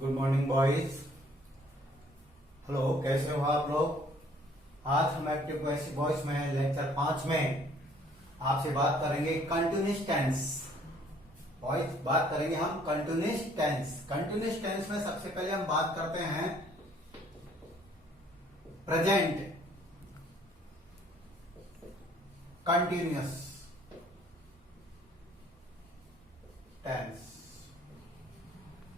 Good morning boys. Hello, कैसे हो आप लोग? आज हम एक्टिव वॉइस में लेक्चर 5 में आपसे बात करेंगे कंटिन्यूअस टेंस। बॉयज, बात करेंगे हम कंटिन्यूअस टेंस। कंटिन्यूअस टेंस में सबसे पहले हम बात करते हैं present continuous tense.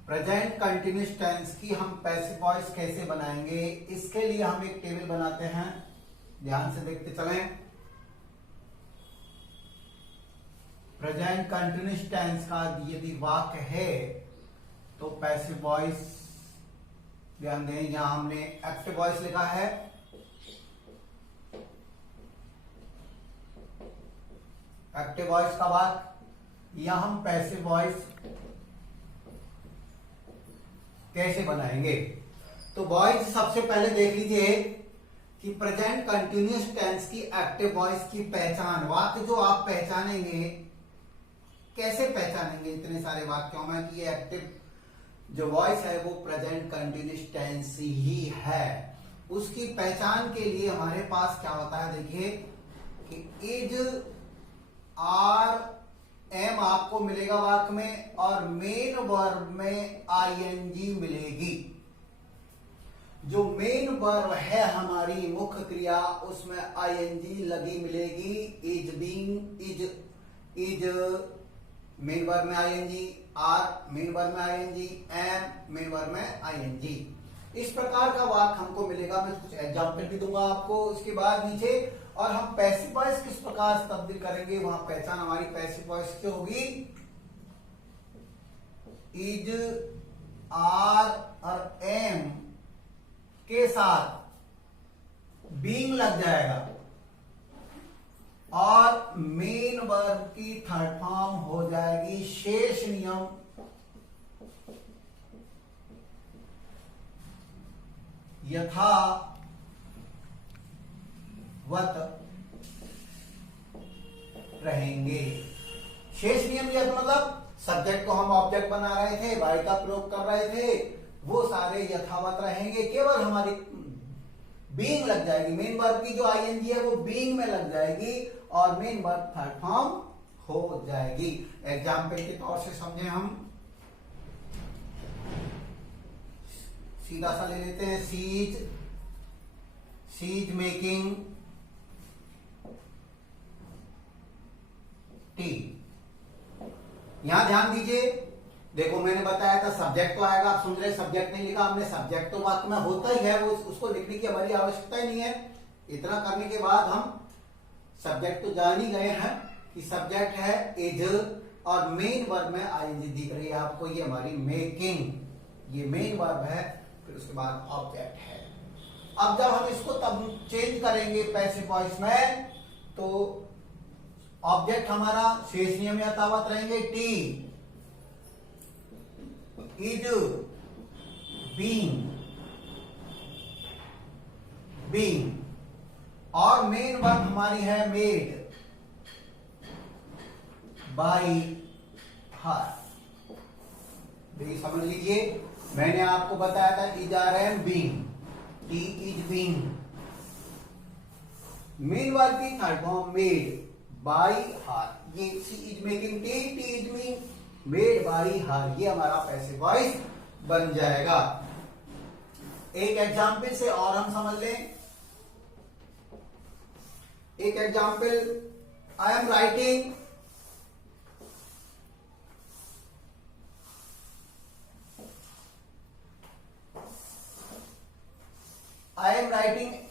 Present continuous tense की हम पैसिव वॉइस कैसे बनाएंगे, इसके लिए हम एक टेबल बनाते हैं। ध्यान से देखते चलें। प्रेजेंट कंटिन्यूअस टेंस का यदि वाक्य है तो पैसिव वॉइस, ध्यान दें, यहां हमने एक्टिव वॉइस लिखा है। एक्टिव वॉइस का वाक्य, या हम पैसिव वॉइस कैसे बनाएंगे। तो बॉयज, सबसे पहले देख लीजिए कि प्रेजेंट कंटिन्यूअस टेंस की एक्टिव वॉइस की पहचान, वाक्य जो आप पहचानेंगे, कैसे पहचानेंगे इतने सारे वाक्यों में कि ये एक्टिव जो वॉइस है वो प्रेजेंट कंटिन्यूअस टेंस ही है। उसकी पहचान के लिए हमारे पास क्या होता है, देखिए कि इज, आर, एम आपको मिलेगा वाक्य में, और मेन वर्ब में आईएनजी मिलेगी। जो मेन वर्ब है हमारी मुख्य क्रिया, उसमें आईएनजी लगी मिलेगी। Is being, is main verb में आईएनजी, आर मेन वर्ब में आईएनजी, एम मेन वर्ब में आईएनजी। इस प्रकार का वाक्य हमको मिलेगा। मैं कुछ एग्जाम्पल भी दूंगा आपको इसके बाद नीचे। और हम पैसिव वॉइस किस प्रकार से तब्दील करेंगे, वहां पहचान हमारी पैसिव वॉइस की होगी। इज, आर और एम के साथ बीइंग लग जाएगा और मेन वर्ब की थर्ड फॉर्म हो जाएगी शेष नियम यथावत रहेंगे। शेष नियम यह मतलब सब्जेक्ट को हम ऑब्जेक्ट बना रहे थे, वाई का प्रयोग कर रहे थे, वो सारे यथावत रहेंगे। केवल हमारी बीइंग लग जाएगी, मेन वर्ब की जो आईएनजी है वो बीइंग में लग जाएगी और मेन वर्ब थर्ड फॉर्म हो जाएगी। एग्जाम्पल के तौर से समझे हम, सीधा सा ले लेते हैं। सी इज मेकिंग टी। यहां ध्यान दीजिए, देखो मैंने बताया था सब्जेक्ट तो आएगा, आप सुन रहे सब्जेक्ट नहीं लिखा हमने। सब्जेक्ट तो वाक्य में होता ही है, वो उसको लिखने की हमारी आवश्यकता ही नहीं है। इतना करने के बाद हम सब्जेक्ट तो जान ही गए हैं कि सब्जेक्ट है इज और मेन वर्ब में आईएनजी दिख रही है आपको, ये हमारी मेकिंग, ये मेन वर्ब है, फिर उसके बाद ऑब्जेक्ट है। अब जब हम इसको तब चेंज करेंगे पैसिव वॉइस में, तो ऑब्जेक्ट हमारा शेष नियम यथावत रहेंगे। टी इज बीइंग और मेन वर्ब हमारी है मेड बाय हर। देखिए समझ लीजिए, मैंने आपको बताया था is, are, am, being. Tea is being, main verb की third form made by her. ये she is making tea, tea is being made by her, ये हमारा पैसिव वॉइस बन जाएगा। एक एग्जाम्पल से और हम समझ लें। एक example, I am writing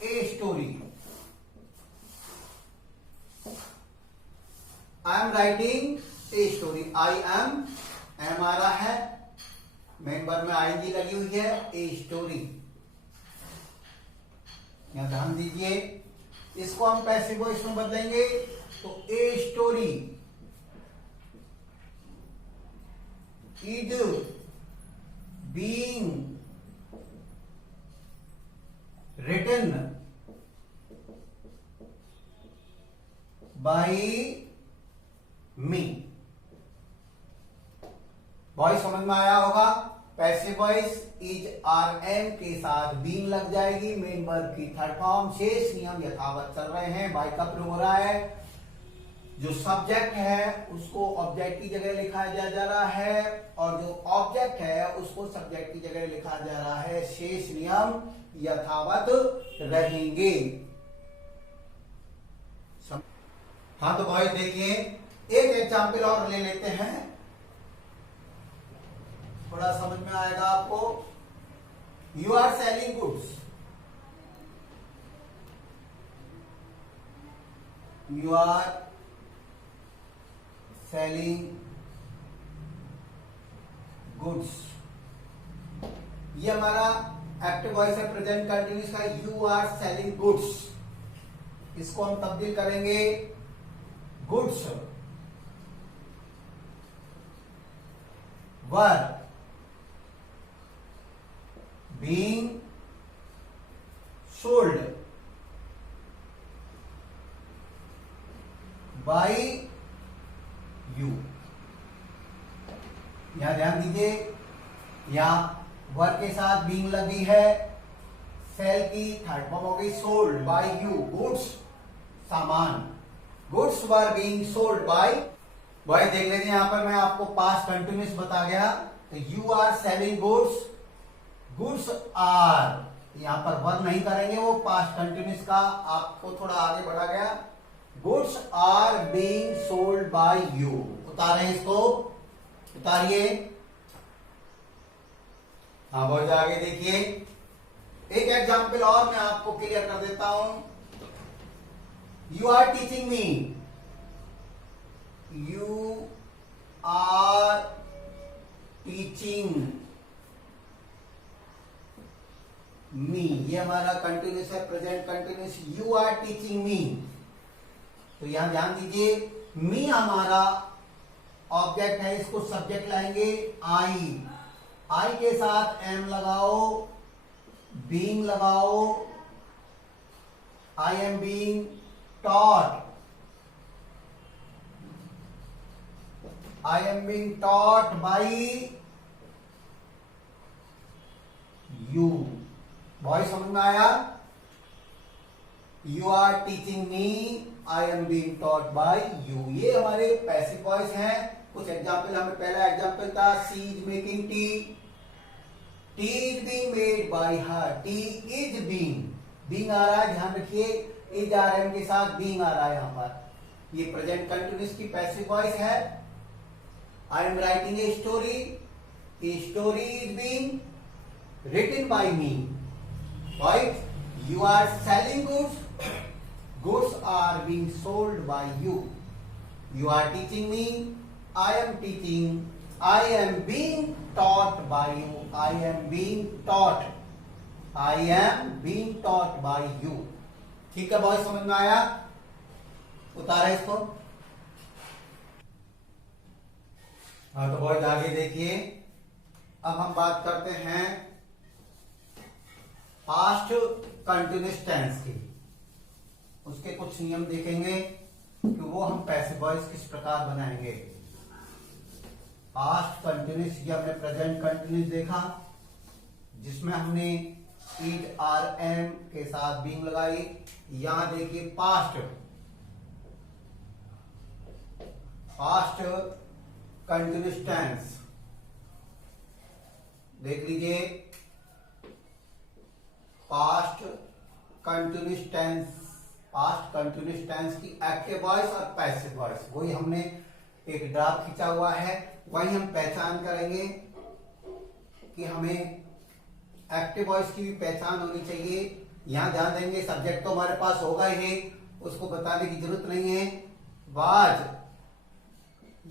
a story. I am writing a story. I am आ रहा है, मेन वर्ब में आईएनजी लगी हुई है, ए स्टोरी। यहां ध्यान दीजिए, इसको हम पैसिव वॉइस में बदलेंगे तो a story is being written by me. Voice समझ में आया होगा। Passive voice is are am के साथ बीइंग लग जाएगी, मेन वर्ब की थर्ड फॉर्म। शेष नियम यथावत चल रहे हैं। बाय का प्रयोग हो रहा है, जो सब्जेक्ट है उसको ऑब्जेक्ट की जगह लिखा जा रहा है और जो ऑब्जेक्ट है उसको सब्जेक्ट की जगह लिखा जा रहा है। शेष नियम यथावत रहेंगे। हाँ तो भाई देखिए, एक एग्जाम्पल और ले लेते हैं, थोड़ा समझ में आएगा आपको। You are selling goods, you are selling goods. ये हमारा एक्टिव वॉइस है प्रेजेंट कंटिन्यूस का। यू आर सेलिंग गुड्स, इसको हम तब्दील करेंगे goods were being sold by you. यहां ध्यान दीजिए, यहां वर के साथ बीइंग लगी है, सेल की थर्ड फॉर्म हो गई सोल्ड बाय यू। गुड्स सामान, goods were being sold bye. भाई देख लीजिए, यहां पर मैं आपको पास्ट कंटिन्यूस बता गया। तो you are selling goods, goods are, यहां पर वर नहीं करेंगे, वो पास्ट कंटिन्यूस का आपको थोड़ा आगे बढ़ा गया। Goods are being sold by you. उतारे इसको, उतारिए। हाँ बहुत आगे देखिए, एक एग्जाम्पल और मैं आपको क्लियर कर देता हूं। You are teaching me, you are teaching me, ये हमारा कंटिन्यूस है present continuous. You are teaching me, तो यहां ध्यान दीजिए, मी हमारा ऑब्जेक्ट है, इसको सब्जेक्ट लाएंगे आई। आई के साथ एम लगाओ, बीइंग लगाओ, I am being taught, I am being taught by you. Voice समझ में आया? You are teaching me, I am being taught by you. ये हमारे पैसिव वॉइस हैं। कुछ एग्जाम्पल, हमें पहला एग्जाम्पल था she is making tea, tea is being made by her, tea is being आ रहा है, ध्यान रखिए, इज आर एम के साथ बीइंग आ रहा है यहां पर। ये प्रेजेंट कंटिन्यूस की पैसिव वॉइस है। I am writing a story is being written by me, right? You are selling goods, goods are being sold by you. You are teaching me, I am teaching, I am being taught by you, I am being taught, I am being taught by you. ठीक है boys, समझ में आया? उतारा इसको। हाँ तो boys आगे देखिए, अब हम बात करते हैं पास्ट कंटिन्यूअस टेंस की। उसके कुछ नियम देखेंगे कि वो हम पैसिव वॉइस किस प्रकार बनाएंगे। पास्ट कंटिन्यूस, ये हमने प्रेजेंट कंटिन्यूस देखा, जिसमें हमने इज आर एम के साथ बीइंग लगाई। यहां देखिए पास्ट कंटिन्यूस टेंस देख लीजिए। पास्ट कंटिन्यूस टेंस की एक्टिव वॉइस और पैसिव वॉइस, वही हमने एक ग्राफ खींचा हुआ है, वही हम पहचान करेंगे कि हमें एक्टिव वॉइस की भी पहचान होनी चाहिए। यहां ध्यान देंगे, सब्जेक्ट तो हमारे पास होगा ही, उसको बताने की जरूरत नहीं है। वाज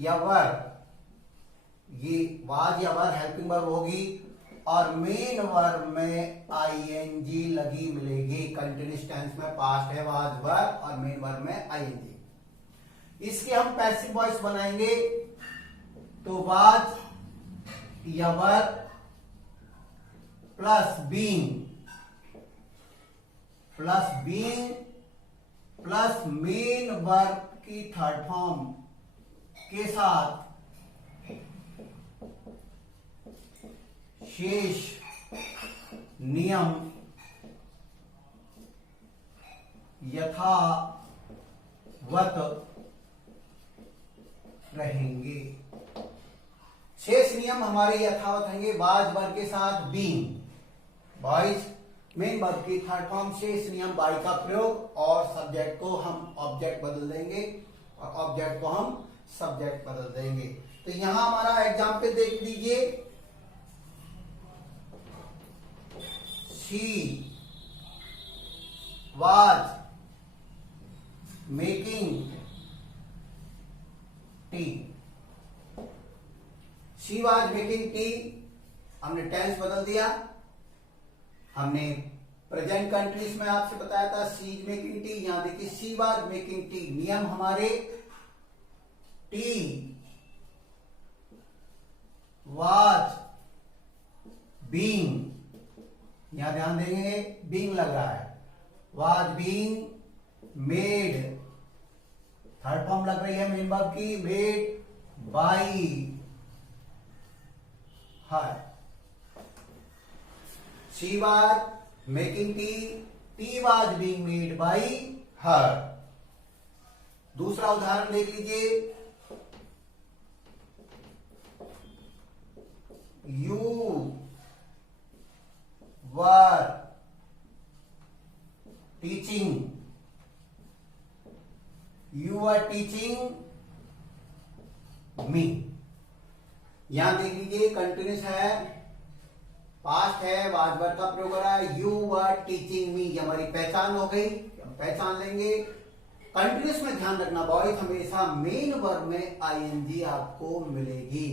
या वर, ये वाज या वर हेल्पिंग वर्ब होगी और मेन वर्ब में आईएनजी लगी मिलेगी। कंटिन्यूस टेंस में पास्ट है वाज वर और मेन वर्ब में आईएनजी। इसके हम पैसिव वॉइस बनाएंगे, तो वाज या वर plus being plus main verb की थर्ड फॉर्म के साथ शेष नियम यथावत रहेंगे। शेष नियम हमारे यथावत रहेंगे। वाज वर्ग के साथ बीइंग, बॉयज मेन वर्ब की थर्ड फॉर्म शेष नियम बाई का प्रयोग, और सब्जेक्ट को हम ऑब्जेक्ट बदल देंगे और ऑब्जेक्ट को हम सब्जेक्ट बदल देंगे। तो यहां हमारा एग्जाम्पल देख लीजिए। She was making tea. She was making tea, हमने टेंस बदल दिया। हमने प्रेजेंट कंट्रीज में आपसे बताया था शी इज मेकिंग टी, यहां देखिए शी वाज मेकिंग टी। नियम हमारे टी वाज बीइंग, यहां ध्यान देंगे बीइंग लग रहा है, was being made, third form लग रही है मेन वर्ब की, made by her. She was making tea, tea was being made by her। दूसरा उदाहरण देख लीजिए। You were teaching, you were teaching me। यहां देख लीजिए कंटिन्यूस है, पास्ट है, वाज वर्ब का प्रयोग हो रहा है। यू वर टीचिंग मी, ये हमारी पहचान हो गई, हम पहचान लेंगे। कंटिन्यूस में ध्यान रखना बॉयज, हमेशा मेन वर्ब में आईएनजी आपको मिलेगी।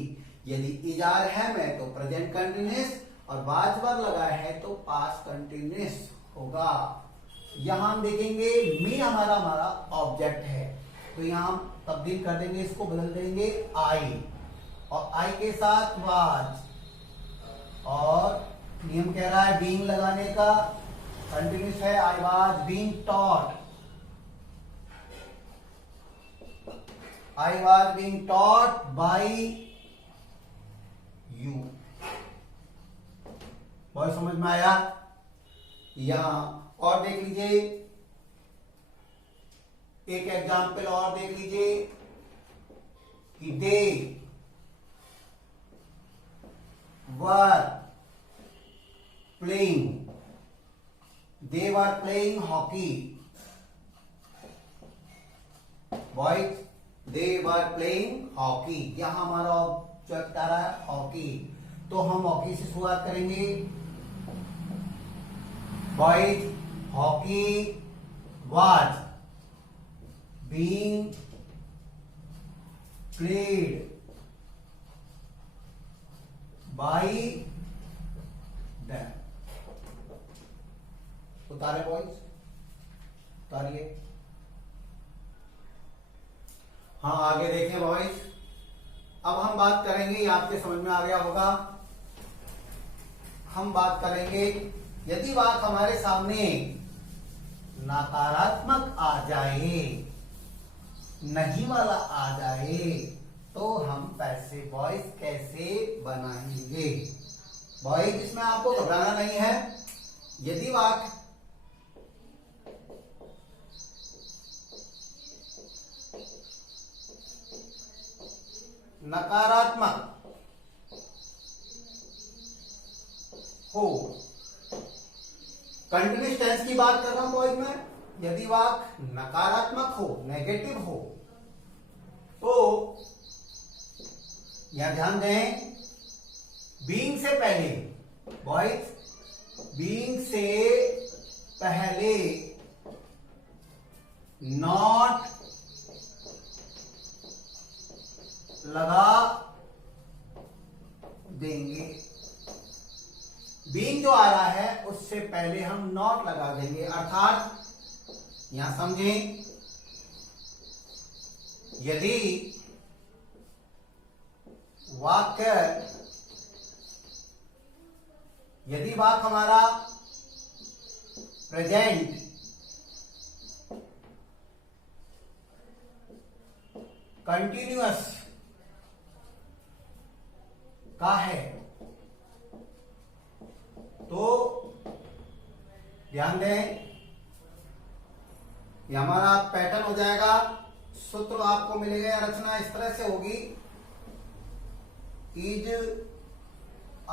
यदि इजार है में तो प्रेजेंट कंटिन्यूस, और वाज वर्ब लगा है तो पास्ट कंटिन्यूस होगा। यहां हम देखेंगे मी हमारा ऑब्जेक्ट है, तो यहां हम तब्दील कर देंगे, इसको बदल देंगे आई, और आई के साथ वाज, और नियम कह रहा है बीइंग लगाने का, कंटिन्यूस है। I was being taught, I was being taught by you. बहुत समझ में आया। यहां और देख लीजिए, एक एग्जाम्पल और देख लीजिए कि दे were playing, they were playing hockey, boys they were playing hockey। यहां हमारा ऑब्जेक्ट आ रहा है हॉकी, तो हम हॉकी से शुरुआत करेंगे। Boys hockey was being played by them। उतारे बॉयज, उतारिए। हाँ आगे देखें बॉयज। अब हम बात करेंगे, ये आपके समझ में आ गया होगा, हम बात करेंगे यदि बात हमारे सामने नकारात्मक आ जाए, नहीं वाला आ जाए, तो हम पैसे बॉयज कैसे बनाएंगे। बॉयज इसमें आपको घबराना नहीं है। यदि वाक्य नकारात्मक हो, कंटिन्यूस टेंस की बात कर रहा हूं बॉयज में, यदि वाक्य नकारात्मक हो, नेगेटिव हो, तो यहां ध्यान दें बीइंग से पहले, बॉयज बीइंग से पहले नॉट लगा देंगे। बीइंग जो आ रहा है उससे पहले हम नॉट लगा देंगे, अर्थात यहां समझें यदि वाक्य हमारा प्रेजेंट कंटिन्यूअस का है, ध्यान दें, ये हमारा पैटर्न हो जाएगा। सूत्र आपको मिलेगा, रचना इस तरह से होगी, is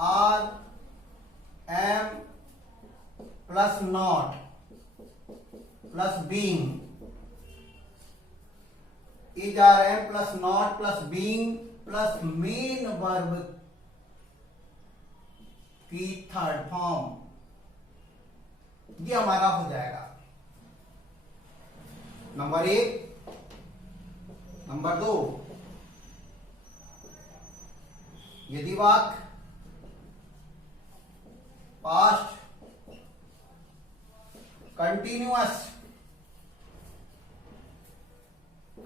are am plus not plus being, is are am plus not plus being plus main verb की थर्ड फॉर्म, ये हमारा हो जाएगा नंबर 1। नंबर 2, यदि वाक्य पास्ट कंटिन्यूअस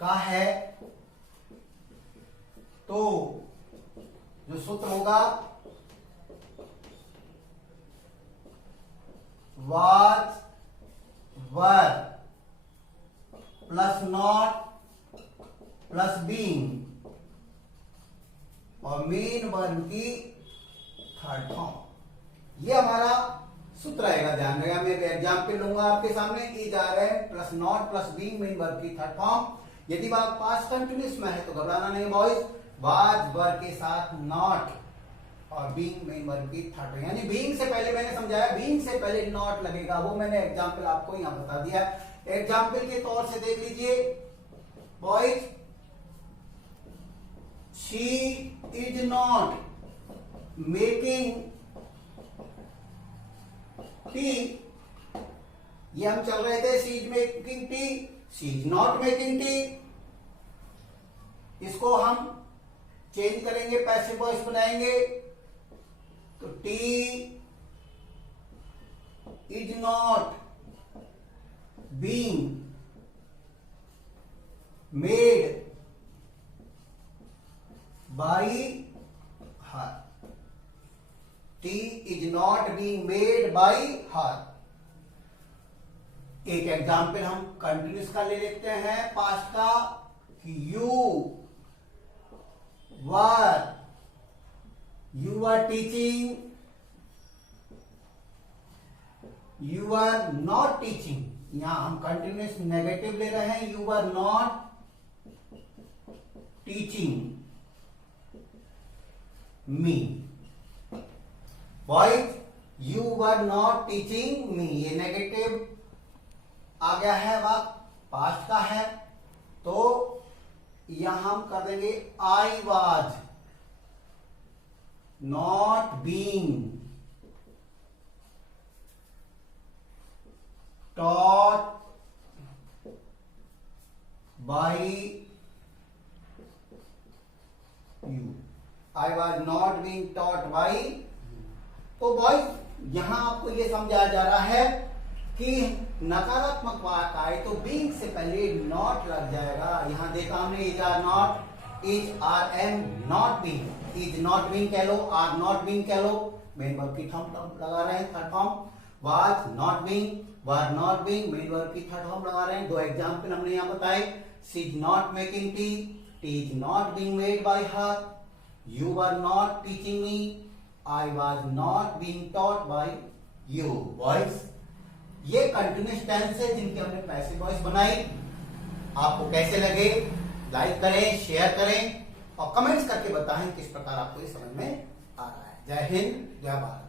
का है तो जो सूत्र होगा was were plus not plus being और मेन वर्ब की थर्ड फॉर्म, ये हमारा सूत्र आएगा। ध्यान रहेगा, मैं एग्जाम्पल लूंगा आपके सामने, is are am plus not plus being main verb की थर्ड फॉर्म। यदि बात पास्ट कंटिन्यूअस में है तो घबराना नहीं बॉयज, वाज वर के साथ नॉट और बीइंग मेन वर्ब की थर्ड, यानी बीइंग से पहले मैंने समझाया, बीइंग से पहले नॉट लगेगा, वो मैंने एग्जाम्पल आपको यहां बता दिया। एग्जाम्पल के तौर से देख लीजिए boys, she is not making T, ये हम चल रहे थे, she is making T, she is not making T, इसको हम चेंज करेंगे, पैसिव वॉइस बनाएंगे, तो T is not being made by her, tea is not being made by her. एक एग्जाम्पल हम कंटिन्यूस का ले लेते हैं पास्ट का, कि you are teaching, you are not teaching, यहां हम कंटिन्यूस नेगेटिव ले रहे हैं, you are not teaching me, boys you were not teaching me, ये नेगेटिव आ गया है, वाक्य पास्ट का है, तो यहां हम कर देंगे I was not being taught by you, I was not being taught by। तो बॉयज यहां आपको ये समझाया जा रहा है कि नकारात्मक वाक्य आए तो बीइंग से पहले नॉट लग जाएगा। यहां देखा हमने, is are not, is are am not being, is not being कह लो, आर नॉट बीइंग कह लो, मेन वर्ब की थर्ड फॉर्म लगा रहे हैं, third form, was not being, were not being, main verb की थर्ड फॉर्म लगा रहे हैं। दो एग्जांपल हमने यहां बताए, she is not making tea, tea is not being made by her, you were not teaching me, I was not being taught by you. Boys ये continuous tense है जिनकी हमने पैसिव वॉइस बनाई। आपको कैसे लगे, लाइक करें, शेयर करें और कमेंट्स करके बताएं किस प्रकार आपको ये समझ में आ रहा है। जय हिंद, जय भारत।